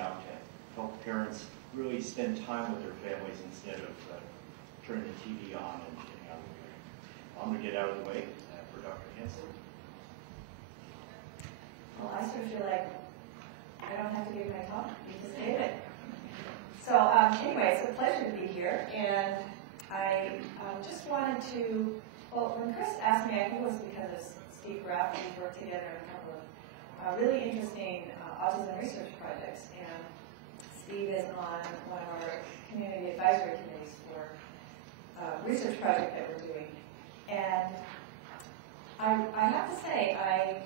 out to help parents really spend time with their families instead of turning the TV on and getting out of the way. I'm going to get out of the way for Dr. Hansen. Well, I sort of feel like I don't have to give my talk, you just gave it. So anyway, it's a pleasure to be here, and I just wanted to, well, when Chris asked me, I think it was because of Steve Graff, we worked together on a couple of really interesting autism research projects, and Steve is on one of our community advisory committees for a research project that we're doing. And I have to say, I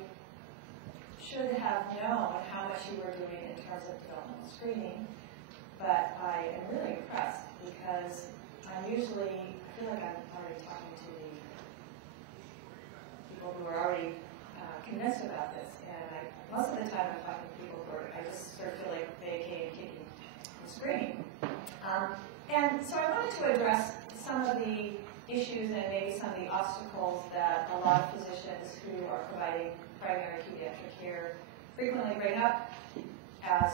should have known how much you were doing in terms of developmental screening, but I am really impressed because I feel like I'm already talking to the people who are already convinced about this, and most of the time I'm talking to people who I just sort of feel like they came kicking and screaming. And so I wanted to address some of the issues and maybe some of the obstacles that a lot of physicians who are providing primary pediatric care frequently bring up as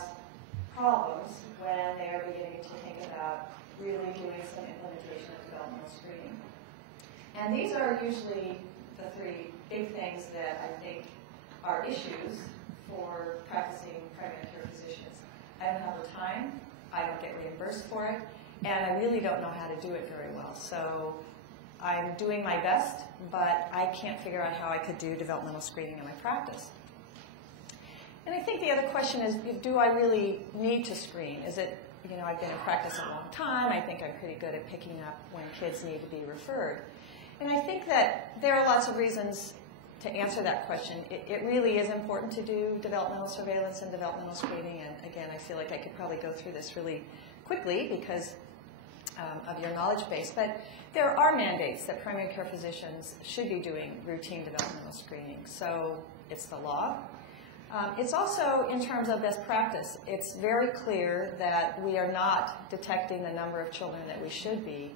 problems when they are beginning to think about really doing some implementation of developmental screening. And these are usually the three big things that I think are issues for practicing primary care physicians. I don't have the time, I don't get reimbursed for it, and I really don't know how to do it very well. So I'm doing my best, but I can't figure out how I could do developmental screening in my practice. And I think the other question is, do I really need to screen? Is it, I've been in practice a long time. I think I'm pretty good at picking up when kids need to be referred. And I think that there are lots of reasons to answer that question. It really is important to do developmental surveillance and developmental screening. And again, I feel like I could probably go through this really quickly because of your knowledge base. But there are mandates that primary care physicians should be doing routine developmental screening. So it's the law. It's also in terms of best practice. It's very clear that we are not detecting the number of children that we should be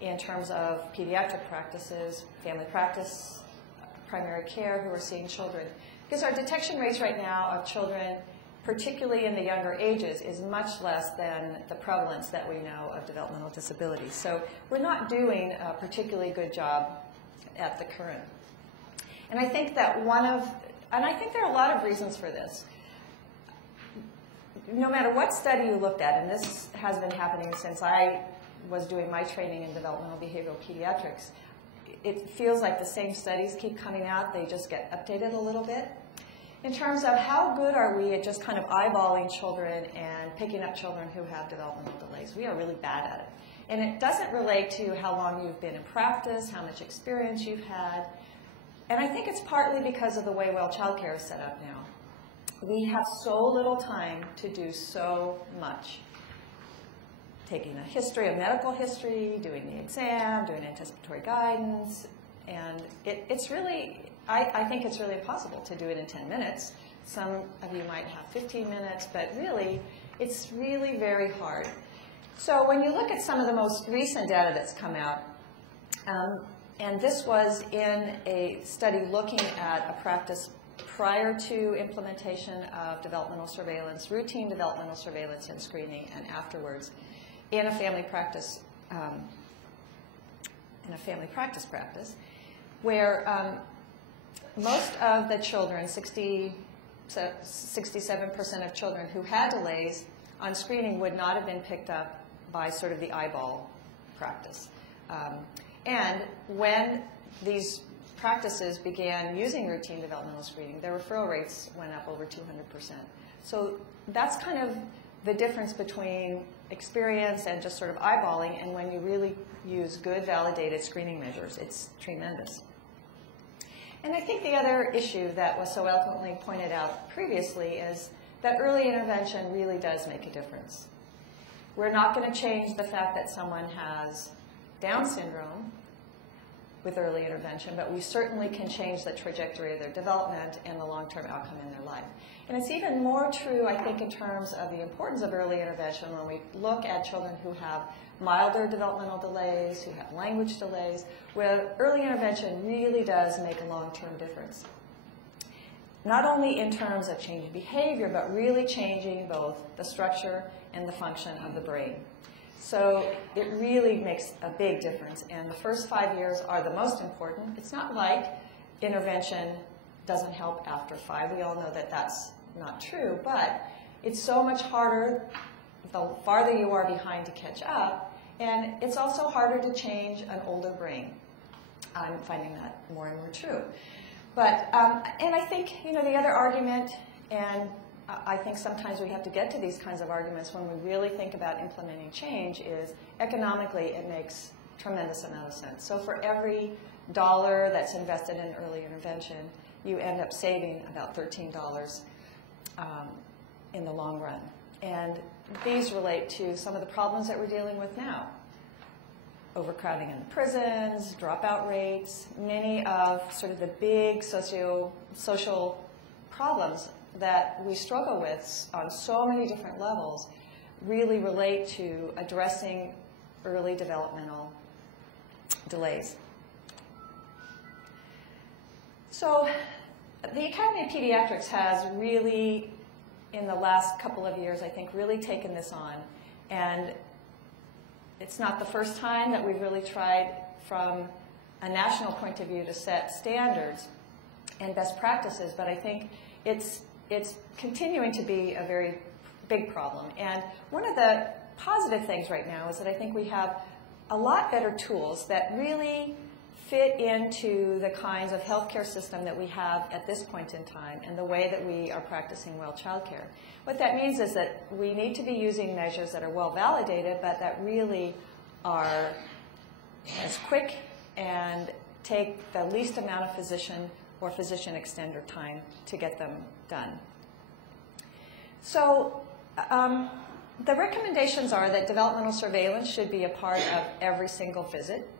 in terms of pediatric practices, family practice, primary care who are seeing children. Because our detection rates right now of children, particularly in the younger ages, is much less than the prevalence that we know of developmental disabilities. So we're not doing a particularly good job at the current. And I think that and I think there are a lot of reasons for this. No matter what study you looked at, and this has been happening since I was doing my training in developmental behavioral pediatrics, it feels like the same studies keep coming out. They just get updated a little bit. In terms of how good are we at just kind of eyeballing children and picking up children who have developmental delays, we are really bad at it. And it doesn't relate to how long you've been in practice, how much experience you've had. And I think it's partly because of the way child care is set up now. We have so little time to do so much. Taking a medical history, doing the exam, doing anticipatory guidance, and it's really, I think it's really impossible to do it in 10 minutes. Some of you might have 15 minutes, but really, it's really very hard. So when you look at some of the most recent data that's come out, and this was in a study looking at a practice prior to implementation of developmental surveillance, routine developmental surveillance and screening, and afterwards in a family practice, practice, where most of the children, 67% of children who had delays on screening would not have been picked up by sort of the eyeball practice. And when these practices began using routine developmental screening, their referral rates went up over 200%. So that's kind of the difference between experience and just sort of eyeballing, and when you really use good, validated screening measures, it's tremendous. And I think the other issue that was so eloquently pointed out previously is that early intervention really does make a difference. We're not going to change the fact that someone has Down syndrome with early intervention, but we certainly can change the trajectory of their development and the long-term outcome in their life. And it's even more true, I think, in terms of the importance of early intervention when we look at children who have milder developmental delays, who have language delays, where early intervention really does make a long-term difference. not only in terms of changing behavior, but really changing both the structure and the function of the brain. So it really makes a big difference, and the first 5 years are the most important. It's not like intervention doesn't help after 5. We all know that that's not true, but it's so much harder the farther you are behind to catch up, and it's also harder to change an older brain. I'm finding that more and more true. But, and I think, the other argument, and I think sometimes we have to get to these kinds of arguments when we really think about implementing change, is economically it makes tremendous amount of sense. So for every dollar that's invested in early intervention, you end up saving about $13 in the long run. And these relate to some of the problems that we're dealing with now. Overcrowding in the prisons, dropout rates, many of sort of the big social problems that we struggle with on so many different levels really relate to addressing early developmental delays. So the Academy of Pediatrics has really, in the last couple of years, I think, really taken this on. And it's not the first time that we've really tried from a national point of view to set standards and best practices, but I think it's continuing to be a very big problem. And one of the positive things right now is that I think we have a lot better tools that really fit into the kinds of healthcare system that we have at this point in time and the way that we are practicing well childcare. What that means is that we need to be using measures that are well validated, but that really are as quick and take the least amount of physician or physician extender time to get them done. So the recommendations are that developmental surveillance should be a part of every single visit,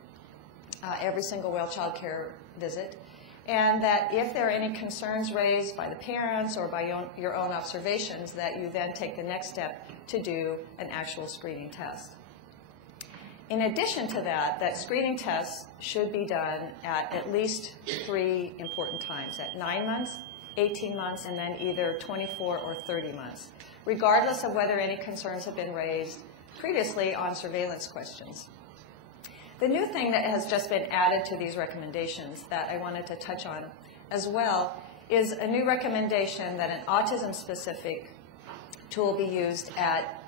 every single well child care visit, and that if there are any concerns raised by the parents or by your own observations, that you then take the next step to do an actual screening test. In addition to that, that screening tests should be done at least 3 important times, at 9 months, 18 months, and then either 24 or 30 months, regardless of whether any concerns have been raised previously on surveillance questions. The new thing that has just been added to these recommendations that I wanted to touch on as well is a new recommendation that an autism-specific tool be used at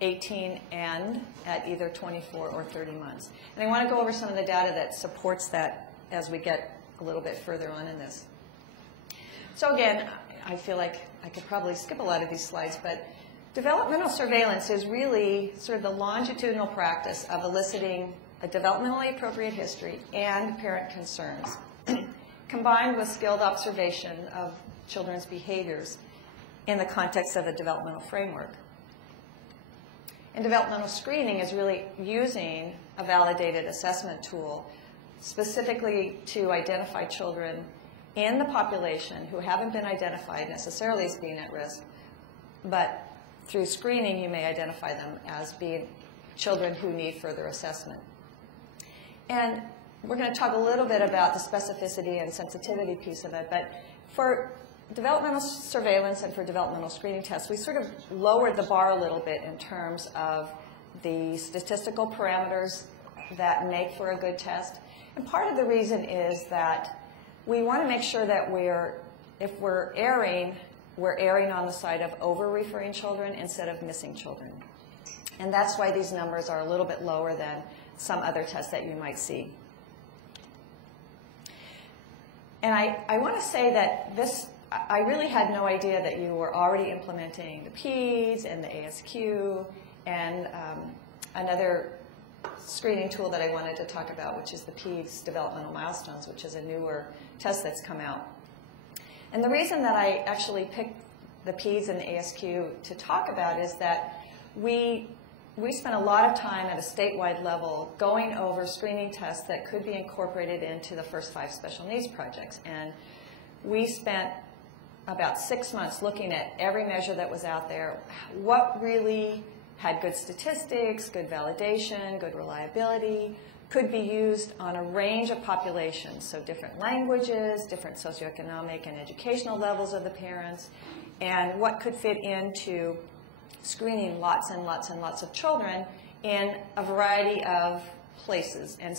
18 and at either 24 or 30 months. And I want to go over some of the data that supports that as we get a little bit further on in this. So again, I feel like I could probably skip a lot of these slides, but developmental surveillance is really sort of the longitudinal practice of eliciting a developmentally appropriate history and parent concerns, combined with skilled observation of children's behaviors in the context of a developmental framework. And developmental screening is really using a validated assessment tool specifically to identify children in the population who haven't been identified necessarily as being at risk, but through screening you may identify them as being children who need further assessment. And we're going to talk a little bit about the specificity and sensitivity piece of it, but for developmental surveillance and for developmental screening tests, we sort of lowered the bar a little bit in terms of the statistical parameters that make for a good test. And part of the reason is that we want to make sure that if we're erring on the side of over-referring children instead of missing children. And that's why these numbers are a little bit lower than some other tests that you might see. And I want to say that I really had no idea that you were already implementing the PEDS and the ASQ and another screening tool that I wanted to talk about, which is the PEDS Developmental Milestones, which is a newer test that's come out. And the reason that I actually picked the PEDS and the ASQ to talk about is that we spent a lot of time at a statewide level going over screening tests that could be incorporated into the first 5 special needs projects. And we spent about 6 months looking at every measure that was out there, what really had good statistics, good validation, good reliability, could be used on a range of populations, so different languages, different socioeconomic and educational levels of the parents, and what could fit into screening lots and lots and lots of children in a variety of places and